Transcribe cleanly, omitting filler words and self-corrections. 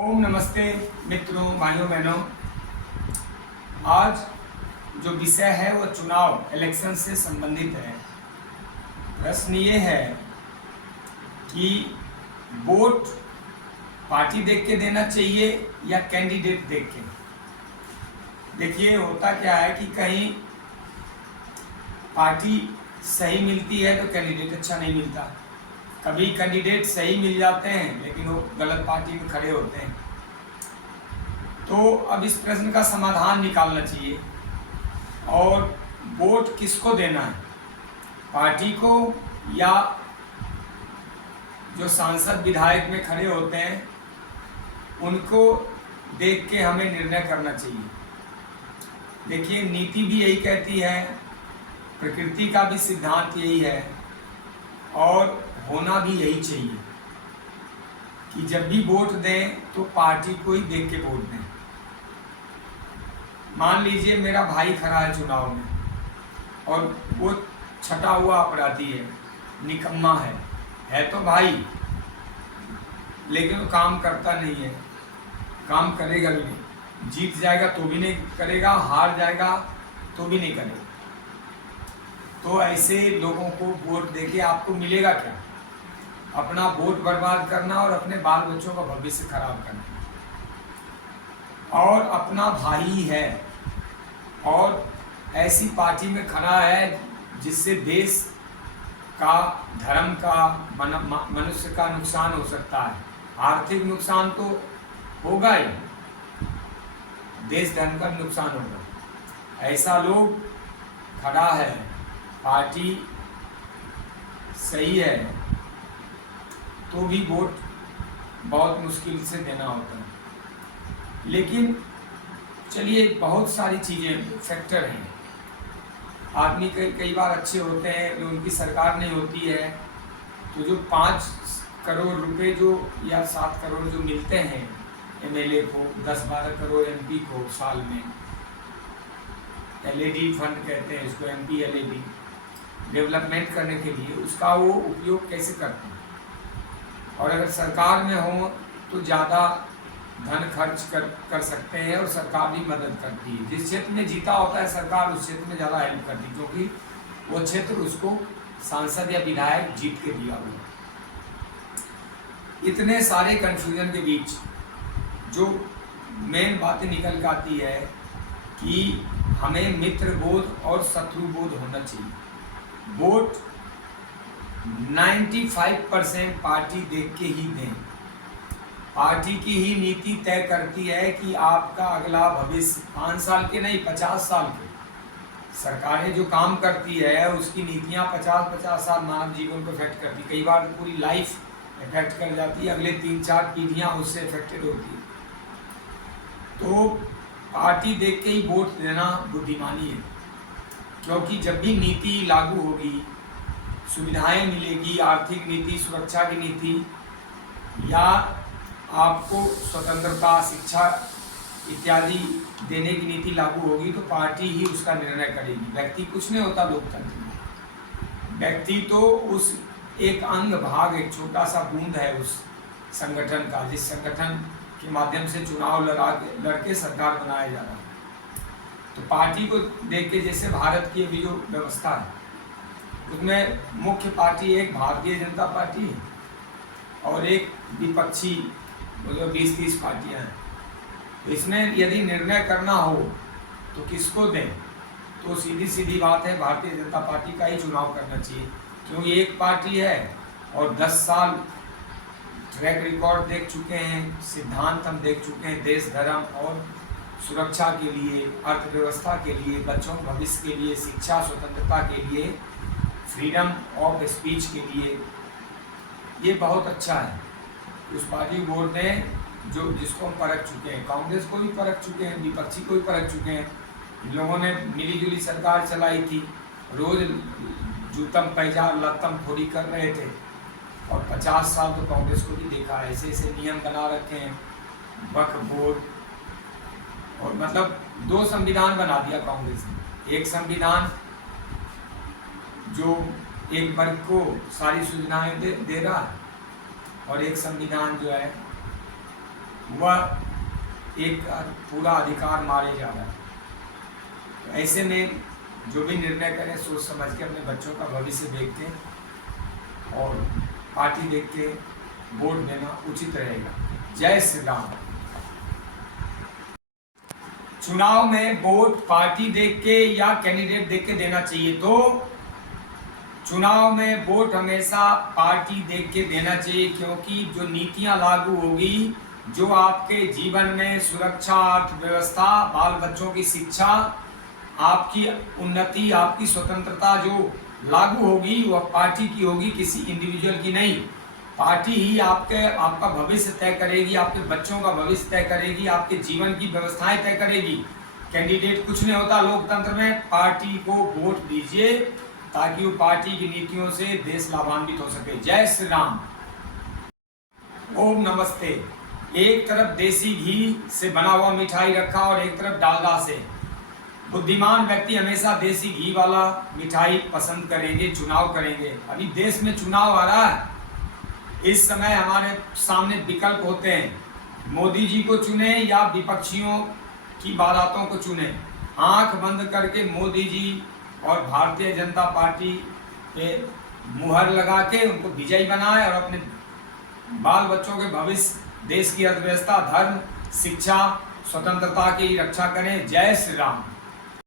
ओम नमस्ते मित्रों, भाइयों बहनों। आज जो विषय है वो चुनाव इलेक्शन से संबंधित है। प्रश्न ये है कि वोट पार्टी देख के देना चाहिए या कैंडिडेट देख के। देखिए, होता क्या है कि कहीं पार्टी सही मिलती है तो कैंडिडेट अच्छा नहीं मिलता। कभी कैंडिडेट सही मिल जाते हैं लेकिन वो गलत पार्टी में खड़े होते हैं। तो अब इस प्रश्न का समाधान निकालना चाहिए। और वोट किसको देना है, पार्टी को या जो सांसद विधायक में खड़े होते हैं उनको देख के हमें निर्णय करना चाहिए। देखिए, नीति भी यही कहती है, प्रकृति का भी सिद्धांत यही है और होना भी यही चाहिए कि जब भी वोट दें तो पार्टी को ही देख के वोट दें। मान लीजिए मेरा भाई खड़ा है चुनाव में और वो छटा हुआ अपराधी है, निकम्मा है तो भाई, लेकिन वो काम करता नहीं है, काम करेगा भी नहीं, जीत जाएगा तो भी नहीं करेगा, हार जाएगा तो भी नहीं करेगा। तो ऐसे लोगों को वोट देके आपको मिलेगा क्या? अपना वोट बर्बाद करना और अपने बाल बच्चों का भविष्य खराब करना। और अपना भाई है और ऐसी पार्टी में खड़ा है जिससे देश का, धर्म का, मनुष्य का नुकसान हो सकता है। आर्थिक नुकसान तो होगा ही, देश धर्म का नुकसान होगा। ऐसा लोग खड़ा है, पार्टी सही है तो भी वोट बहुत मुश्किल से देना होता है। लेकिन चलिए, बहुत सारी चीज़ें फैक्टर हैं। आदमी कई बार अच्छे होते हैं, उनकी सरकार नहीं होती है तो जो 5 करोड़ रुपए जो या 7 करोड़ जो मिलते हैं एमएलए को, 10-12 करोड़ एमपी को साल में, एलईडी फंड कहते हैं इसको, एमपी एलईडी, डेवलपमेंट करने के लिए, उसका वो उपयोग कैसे करते हैं। और अगर सरकार में हो तो ज़्यादा धन खर्च कर सकते हैं और सरकार भी मदद करती है। जिस क्षेत्र में जीता होता है सरकार, उस क्षेत्र में ज़्यादा हेल्प करती है क्योंकि वो क्षेत्र उसको सांसद या विधायक जीत के दिया हुआ। इतने सारे कन्फ्यूजन के बीच जो मेन बातें निकल के आती है कि हमें मित्र बोध और शत्रु बोध होना चाहिए। वोट 95% पार्टी देख के ही दें। पार्टी की ही नीति तय करती है कि आपका अगला भविष्य 5 साल के नहीं, 50 साल के। सरकारें जो काम करती है उसकी नीतियां 50-50 साल मानव जीवन को इफेक्ट करती, कई बार पूरी लाइफ इफेक्ट कर जाती है, अगले 3-4 पीढ़ियां उससे इफेक्टेड होती है। तो पार्टी देख के ही वोट देना बुद्धिमानी है, क्योंकि जब भी नीति लागू होगी, सुविधाएं मिलेगी, आर्थिक नीति, सुरक्षा की नीति, या आपको स्वतंत्रता, शिक्षा इत्यादि देने की नीति लागू होगी तो पार्टी ही उसका निर्णय करेगी। व्यक्ति कुछ नहीं होता लोकतंत्र में। व्यक्ति तो उस एक अंग भाग, एक छोटा सा बूंद है उस संगठन का, जिस संगठन के माध्यम से चुनाव लड़के सरकार बनाया जा रहा है। तो पार्टी को देख के, जैसे भारत की अभी जो व्यवस्था है उसमें मुख्य पार्टी एक भारतीय जनता पार्टी है और एक विपक्षी, मतलब 20-30 पार्टियां हैं। तो इसमें यदि निर्णय करना हो तो किसको दें, तो सीधी बात है, भारतीय जनता पार्टी का ही चुनाव करना चाहिए, क्योंकि एक पार्टी है और 10 साल ट्रैक रिकॉर्ड देख चुके हैं, सिद्धांत हम देख चुके हैं, देश, धर्म और सुरक्षा के लिए, अर्थव्यवस्था के लिए, बच्चों के भविष्य के लिए, शिक्षा स्वतंत्रता के लिए, फ्रीडम ऑफ स्पीच के लिए। ये बहुत अच्छा है। उस पार्टी को वोट दें जो जिसको हम परख चुके हैं। कांग्रेस को भी परख चुके हैं, विपक्षी को भी परख चुके हैं। इन लोगों ने मिलीजुली सरकार चलाई थी, रोज जूतम पैजा लत्तम खोरी कर रहे थे, और 50 साल तो कांग्रेस को भी देखा। ऐसे नियम बना रखे हैं, वक्फ बोर्ड, और मतलब 2 संविधान बना दिया कांग्रेस ने। एक संविधान जो एक वर्ग को सारी सुविधाएं दे रहा है, और एक संविधान जो है वह एक पूरा अधिकार मारे जा रहा है। तो ऐसे में जो भी निर्णय करें सोच समझ के अपने बच्चों का भविष्य देखें और पार्टी देख के वोट देना उचित रहेगा। जय श्री राम। चुनाव में वोट पार्टी देख के या कैंडिडेट देख के देना चाहिए। तो चुनाव में वोट हमेशा पार्टी देख के देना चाहिए, क्योंकि जो नीतियां लागू होगी, जो आपके जीवन में सुरक्षा, अर्थव्यवस्था, बाल बच्चों की शिक्षा, आपकी उन्नति, आपकी स्वतंत्रता जो लागू होगी वह पार्टी की होगी, किसी इंडिविजुअल की नहीं। पार्टी ही आपका भविष्य तय करेगी, आपके बच्चों का भविष्य तय करेगी, आपके जीवन की व्यवस्थाएं तय करेगी। कैंडिडेट कुछ नहीं होता लोकतंत्र में। पार्टी को वोट दीजिए ताकि वो पार्टी की नीतियों से देश लाभान्वित हो सके। जय श्री राम। ओम नमस्ते। एक तरफ देसी घी से बना हुआ मिठाई रखा और एक तरफ डालडा से। बुद्धिमान व्यक्ति हमेशा देसी घी वाला मिठाई पसंद करेंगे, चुनाव करेंगे। अभी देश में चुनाव आ रहा है, इस समय हमारे सामने विकल्प होते हैं, मोदी जी को चुने या विपक्षियों की बारातों को चुने। आंख बंद करके मोदी जी और भारतीय जनता पार्टी पे मुहर लगा के उनको विजयी बनाए और अपने बाल बच्चों के भविष्य, देश की अर्थव्यवस्था, धर्म, शिक्षा, स्वतंत्रता की रक्षा करें। जय श्री राम।